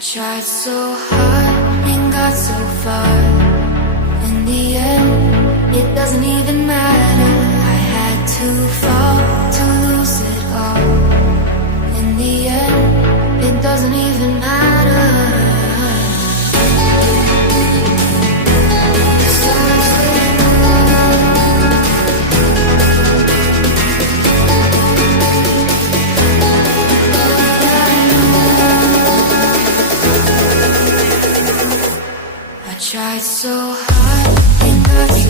Tried so hard and got so far. In the end, it doesn't even matter. I had to fall to lose it all. In the end, it doesn't even matter. Tried so hard and got so